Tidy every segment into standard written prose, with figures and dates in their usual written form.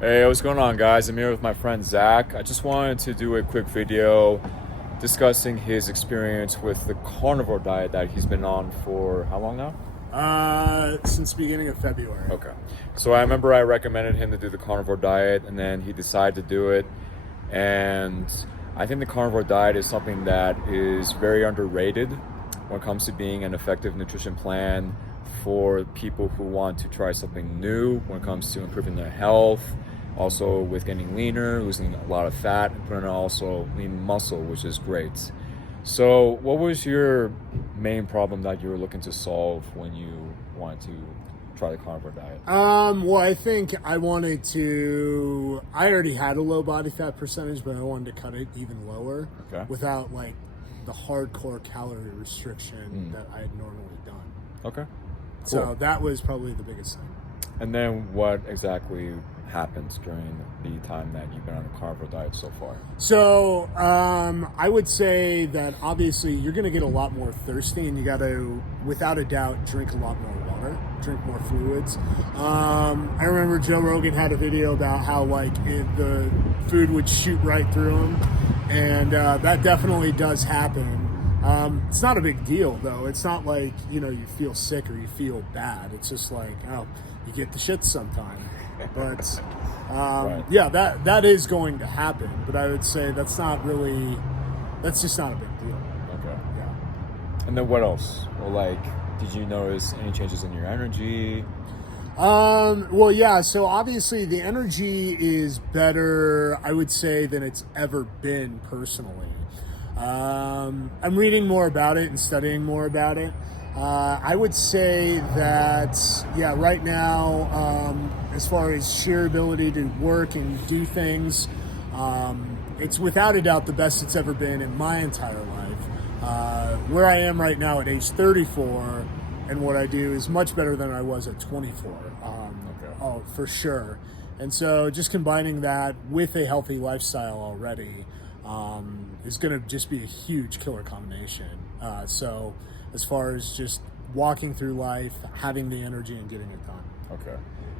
Hey, what's going on, guys? I'm here with my friend Zach. I just wanted to do a quick video discussing his experience with the carnivore diet that he's been on for how long now? Since the beginning of February. Okay. So I remember I recommended him to do the carnivore diet, and then he decided to do it. And I think the carnivore diet is something that is very underrated when it comes to being an effective nutrition plan for people who want to try something new when it comes to improving their health, also with getting leaner, losing a lot of fat, and putting on also lean muscle, which is great. So what was your main problem that you were looking to solve when you wanted to try the carnivore diet? Well, I think I already had a low body fat percentage, but I wanted to cut it even lower without like the hardcore calorie restriction that I had normally done. Okay. Cool. So that was probably the biggest thing. And then what exactly happens during the time that you've been on the carnivore diet so far? So I would say that obviously you're going to get a lot more thirsty, and you got to, without a doubt, drink a lot more water, drink more fluids. I remember Joe Rogan had a video about how the food would shoot right through him, and that definitely does happen. It's not a big deal though. It's not like, you feel sick or you feel bad. It's just like, you get the shits sometime. But Right. yeah, that is going to happen. But I would say that's just not a big deal. Okay. Yeah. And then what else? Well, did you notice any changes in your energy? Well, yeah. So obviously the energy is better, I would say, than it's ever been personally. I'm reading more about it and studying more about it. I would say that, yeah, right now, as far as sheer ability to work and do things, it's without a doubt the best it's ever been in my entire life. Where I am right now at age 34 and what I do is much better than I was at 24. Oh, for sure. And so just combining that with a healthy lifestyle already is going to just be a huge killer combination. So as far as just walking through life, having the energy and getting it done. Okay.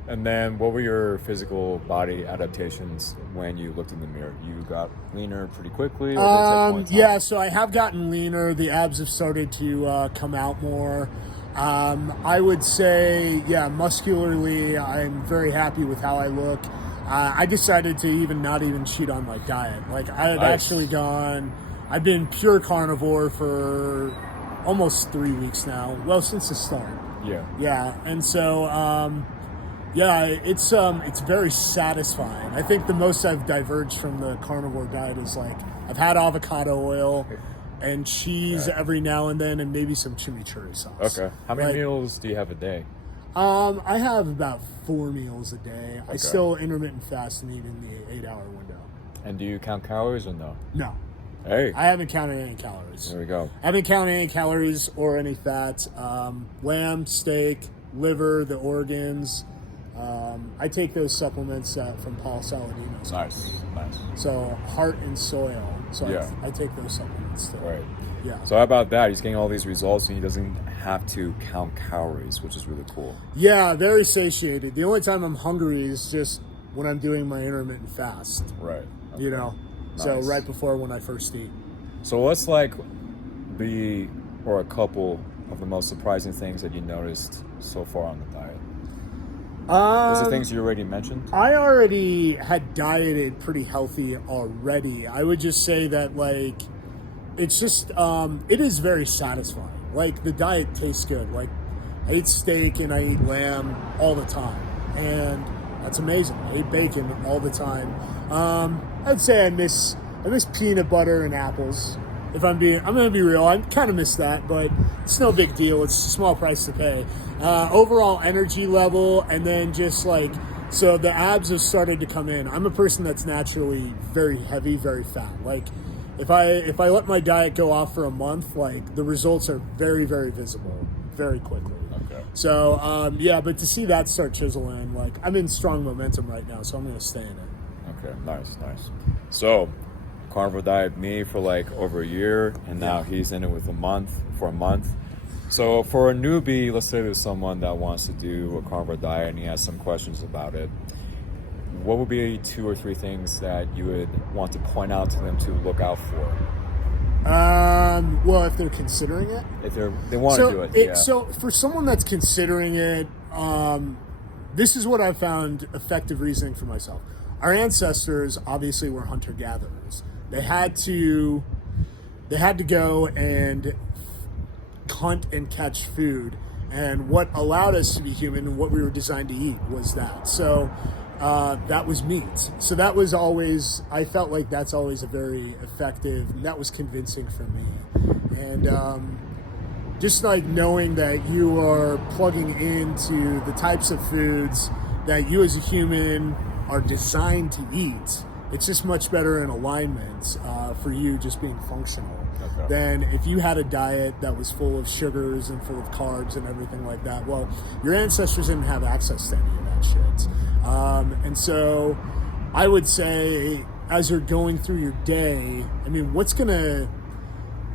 And then what were your physical body adaptations when you looked in the mirror? You got leaner pretty quickly? Or did it take more time? Yeah, so I have gotten leaner. The abs have started to come out more. I would say, yeah, muscularly, I'm very happy with how I look. I decided to not even cheat on my diet. I had actually I've been pure carnivore for almost 3 weeks now. Well, since the start. Yeah. Yeah, and so, yeah, it's very satisfying. I think the most I've diverged from the carnivore diet is I've had avocado oil and cheese every now and then, and maybe some chimichurri sauce. Okay. How many meals do you have a day? I have about 4 meals a day. I still intermittent fast and eat in the 8-hour window. And do you count calories or no? No. Hey. I haven't counted any calories. There we go. I haven't counted any calories or any fat. Lamb, steak, liver, the organs. I take those supplements from Paul Saladino's. Nice. So heart and soil. So Yeah. I take those supplements too. Right. Yeah. So how about that? He's getting all these results and he doesn't have to count calories, which is really cool. Yeah, very satiated. The only time I'm hungry is just when I'm doing my intermittent fast. Right. Okay. So Nice. right before when I first eat. So what's a couple of the most surprising things that you noticed so far on the diet? Was it things you already mentioned? I already had dieted pretty healthy already. I would just say that it's just it is very satisfying. The diet tastes good. I eat steak and I eat lamb all the time, and that's amazing. I eat bacon all the time. I'd say I miss peanut butter and apples. I'm gonna be real. I kind of miss that, but it's no big deal. It's a small price to pay. Overall energy level, and then just so the abs have started to come in. I'm a person that's naturally very heavy, very fat. If I let my diet go off for a month, the results are very, very visible, very quickly. Okay. So yeah, but to see that start chiseling, I'm in strong momentum right now, so I'm gonna stay in it. Okay, nice. So, carnivore diet me for over a year, and now he's in it for a month. So for a newbie, let's say there's someone that wants to do a carnivore diet and he has some questions about it. what would be 2 or 3 things that you would want to point out to them to look out for? Well, if they're considering it, If they want to do it, yeah. So for someone that's considering it, this is what I've found effective reasoning for myself. Our ancestors obviously were hunter-gatherers. They had to go and hunt and catch food, and what allowed us to be human and what we were designed to eat was that. So that was meat. So that was always, I felt like that's always a very effective, that was convincing for me. And just like knowing that you are plugging into the types of foods that you as a human are designed to eat, it's just much better in alignment for you just being functional than if you had a diet that was full of sugars and full of carbs and everything like that. Well, your ancestors didn't have access to any of that shit. And so I would say, as you're going through your day, I mean,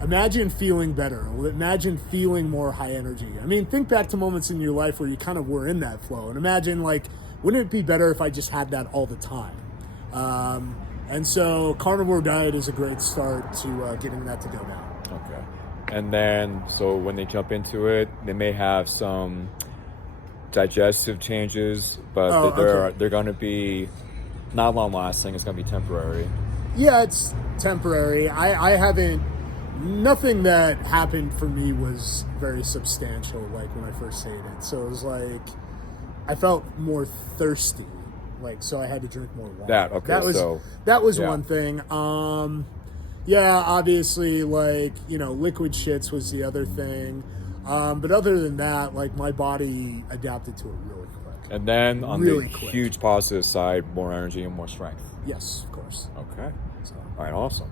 imagine feeling better. Imagine feeling more high energy. I mean, think back to moments in your life where you kind of were in that flow. And imagine, like, wouldn't it be better if I just had that all the time? And so carnivore diet is a great start to getting that to go down. Okay. And then, so when they jump into it, they may have some digestive changes, but they're going to be not long lasting. It's going to be temporary. Yeah, it's temporary. I haven't, nothing that happened for me was very substantial, like when I first ate it. So it was like, I felt more thirsty. Like, so I had to drink more water. That was yeah. one thing. Yeah, obviously, like, liquid shits was the other thing. But other than that, like, my body adapted to it really quick. And then on the huge positive side, more energy and more strength. Yes, of course. Okay. So. All right, awesome.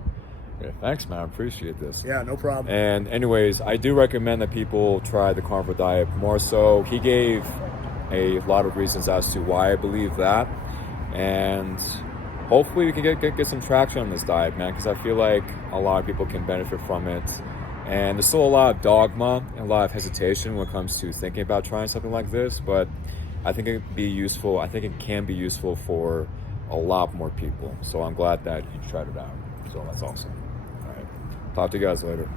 Yeah, thanks, man. I appreciate this. Yeah, no problem. And anyways, I do recommend that people try the carnivore diet more so. He gave a lot of reasons as to why I believe that. And hopefully we can get some traction on this diet, man, because I feel like a lot of people can benefit from it. And there's still a lot of dogma and a lot of hesitation when it comes to thinking about trying something like this, but I think it can be useful for a lot more people. So I'm glad that you tried it out. So that's awesome. All right. Talk to you guys later.